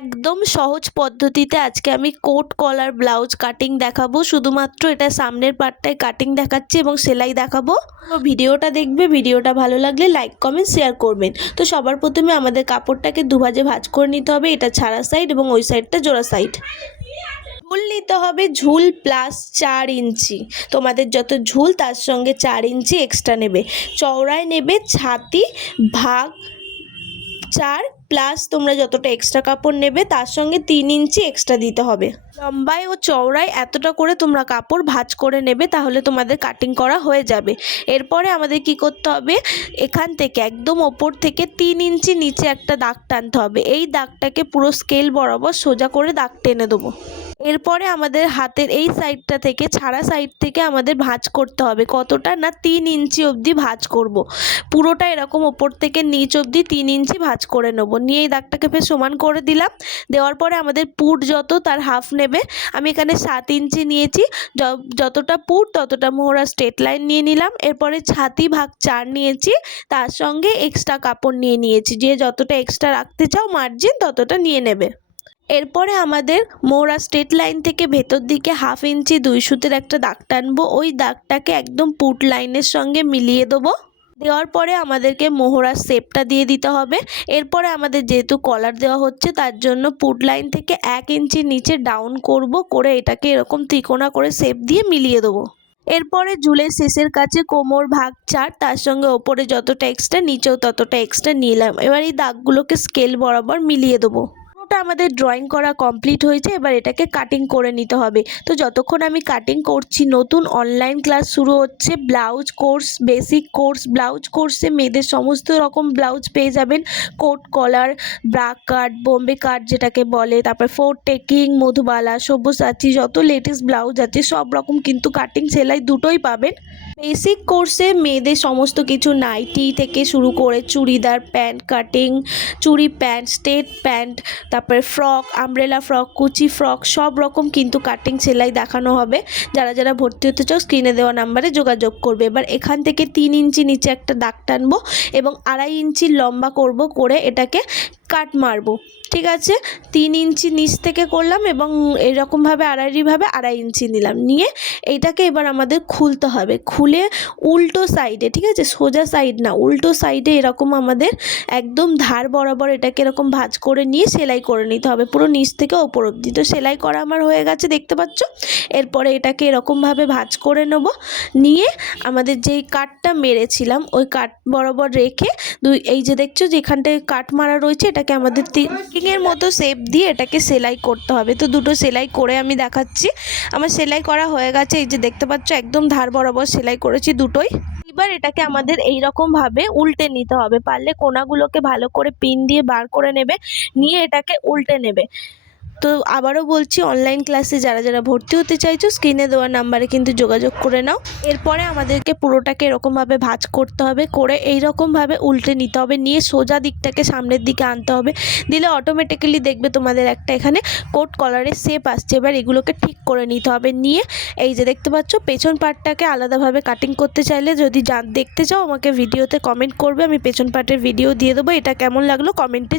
একদম সহজ পদ্ধতিতে আজকে আমি কোট কলার ব্লাউজ কাটিং দেখাবো। শুধুমাত্র এটা সামনের পার্টটায় কাটিং দেখাচ্ছি এবং সেলাই দেখাবো। তো ভিডিওটা দেখবে, ভিডিওটা ভালো লাগলে লাইক কমেন্ট শেয়ার করবেন। তো সবার প্রথমে আমাদের কাপড়টাকে দুভাজে ভাঁজ করে নিতে হবে, এটা ছাড়া সাইড এবং ওই সাইডটা জোড়া সাইড। ঝুল নিতে হবে, ঝুল প্লাস 4 ইঞ্চি, তোমাদের যত ঝুল তার সঙ্গে 4 ইঞ্চি এক্সট্রা নেবে। চওড়ায় নেবে ছাতি ভাগ 4 প্লাস তোমরা যতটা এক্সট্রা কাপড় নেবে তার সঙ্গে 3 ইঞ্চি এক্সট্রা দিতে হবে। লম্বায় ও চওড়ায় এতটা করে তোমরা কাপড় ভাঁজ করে নেবে, তাহলে তোমাদের কাটিং করা হয়ে যাবে। এরপরে আমাদের কি করতে হবে, এখান থেকে একদম ওপর থেকে 3 ইঞ্চি নিচে একটা দাগ টানতে হবে। এই দাগটাকে পুরো স্কেল বরাবর সোজা করে দাগ টেনে দেবো। এরপরে আমাদের হাতের এই সাইডটা থেকে ছাড়া সাইড থেকে আমাদের ভাঁজ করতে হবে। কতটা না 3 ইঞ্চি অবধি ভাঁজ করব। পুরোটা এরকম ওপর থেকে নিচ অবধি 3 ইঞ্চি ভাঁজ করে নেব। নিয়ে এই দাগটাকে ফের সমান করে দিলাম। দেওয়ার পরে আমাদের পুট যত তার হাফ নেবে। আমি এখানে 7 ইঞ্চি নিয়েছি, যতটা পুট ততটা মোহরা স্ট্রেট লাইন নিয়ে নিলাম। এরপরে ছাতি ভাগ 4 নিয়েছি, তার সঙ্গে এক্সট্রা কাপড় নিয়েছি। যে যতটা এক্সট্রা রাখতে চাও মার্জিন ততটা নিয়ে নেবে। এরপরে আমাদের মোহরা স্ট্রেট লাইন থেকে ভেতর দিকে 1/2 ইঞ্চি 2 সুতের একটা দাগ টানবো। ওই দাগটাকে একদম পুট লাইনের সঙ্গে মিলিয়ে দেবো। দেওয়ার পরে আমাদেরকে মোহরার শেপটা দিয়ে দিতে হবে। এরপরে আমাদের যেহেতু কলার দেওয়া হচ্ছে তার জন্য পুট লাইন থেকে 1 ইঞ্চি নিচে ডাউন করে এটাকে এরকম ত্রিকোণা করে শেপ দিয়ে মিলিয়ে দেবো। এরপরে ঝুলের শেষের কাছে কোমর ভাগ 4, তার সঙ্গে ওপরে যতটা এক্সট্রা নিচেও ততটা এক্সট্রা নিলাম। এবার এই দাগগুলোকে স্কেল বরাবর মিলিয়ে দেবো। আমাদের ড্রয়িং করা কমপ্লিট হয়েছে, এবার এটাকে কাটিং করে নিতে হবে। তো যতক্ষণ আমি কাটিং করছি, নতুন অনলাইন ক্লাস শুরু হচ্ছে blouse course, basic course. Blouse কোর্সে মেয়েদের সমস্ত রকম ব্লাউজ পেয়ে যাবেন। কোট কলার, ব্রা কাট, বোম্বে কাট যেটাকে বলে, তারপর ফোর টেকিং, মধুবালা, সব্যসাচী, যত লেটেস্ট ব্লাউজ আছে সব রকম কিন্তু কাটিং সেলাই দুটোই পাবেন। বেসিক কোর্সে মেয়েদের সমস্ত কিছু নাইটি থেকে শুরু করে চুড়িদার, প্যান্ট কাটিং, চুড়ি প্যান্ট, স্ট্রেট প্যান্ট, তারপরে ফ্রক, আমব্রেলা ফ্রক, কুচি ফ্রক, সব রকম কিন্তু কাটিং সেলাই দেখানো হবে। যারা যারা ভর্তি হতে চাও স্ক্রিনে দেওয়া নাম্বারে যোগাযোগ করবে। এবার এখান থেকে 3 ইঞ্চি নিচে একটা দাগ টানবো এবং 2.5 ইঞ্চি লম্বা করে এটাকে কাট মারবো। ঠিক আছে, 3 ইঞ্চি নিচ থেকে করলাম এবং এরকমভাবে আড়াআড়িভাবে 2.5 ইঞ্চি নিলাম। নিয়ে এইটাকে এবার আমাদের খুলতে হবে। খুলে উল্টো সাইডে, ঠিক আছে, সোজা সাইড না, উল্টো সাইডে এরকম আমাদের একদম ধার বরাবর এটাকে এরকম ভাঁজ করে নিয়ে সেলাই করে নিতে হবে পুরো নিচ থেকে ওপর অবধি। তো সেলাই করা আমার হয়ে গেছে, দেখতে পাচ্ছ। এরপরে এটাকে এরকমভাবে ভাঁজ করে নেব। নিয়ে আমাদের যেই কাটটা মেরেছিলাম ওই কাট বরাবর রেখে এই যে দেখছো যে এখানটায় কাট মারা রয়েছে, এটাকে আমাদের তিনের মতো শেপ দিয়ে এটাকে সেলাই করতে হবে। তো দুটো সেলাই করে আমি দেখাচ্ছি। আমার সেলাই করা হয়ে গেছে, এই যে দেখতে পাচ্ছ একদম ধার বরাবর সেলাই করেছি দুটোই। এবার এটাকে আমাদের এই রকম ভাবে উল্টে নিতে হবে। পারলে কোনাগুলোকে ভালো করে পিন দিয়ে বার করে নেবে, নিয়ে এটাকে উল্টে নেবে। তো আবারও বলছি, অনলাইন ক্লাসে যারা যারা ভর্তি হতে চাইছো স্ক্রিনে দেওয়া নাম্বারে কিন্তু যোগাযোগ করে নাও। এরপরে আমাদেরকে পুরোটাকে এরকমভাবে ভাঁজ করতে হবে, করে এইরকমভাবে উল্টে নিতে হবে। নিয়ে সোজা দিকটাকে সামনের দিকে আনতে হবে। দিলে অটোমেটিক্যালি দেখবে তোমাদের একটা এখানে কোট কলারের শেপ আসছে। এবার এগুলোকে ঠিক করে নিতে হবে। নিয়ে এই যে দেখতে পাচ্ছ পেছন পার্টটাকে আলাদাভাবে কাটিং করতে চাইলে যদি দেখতে চাও আমাকে ভিডিওতে কমেন্ট করবে, আমি পেছন পার্টের ভিডিও দিয়ে দেবো। এটা কেমন লাগলো কমেন্টে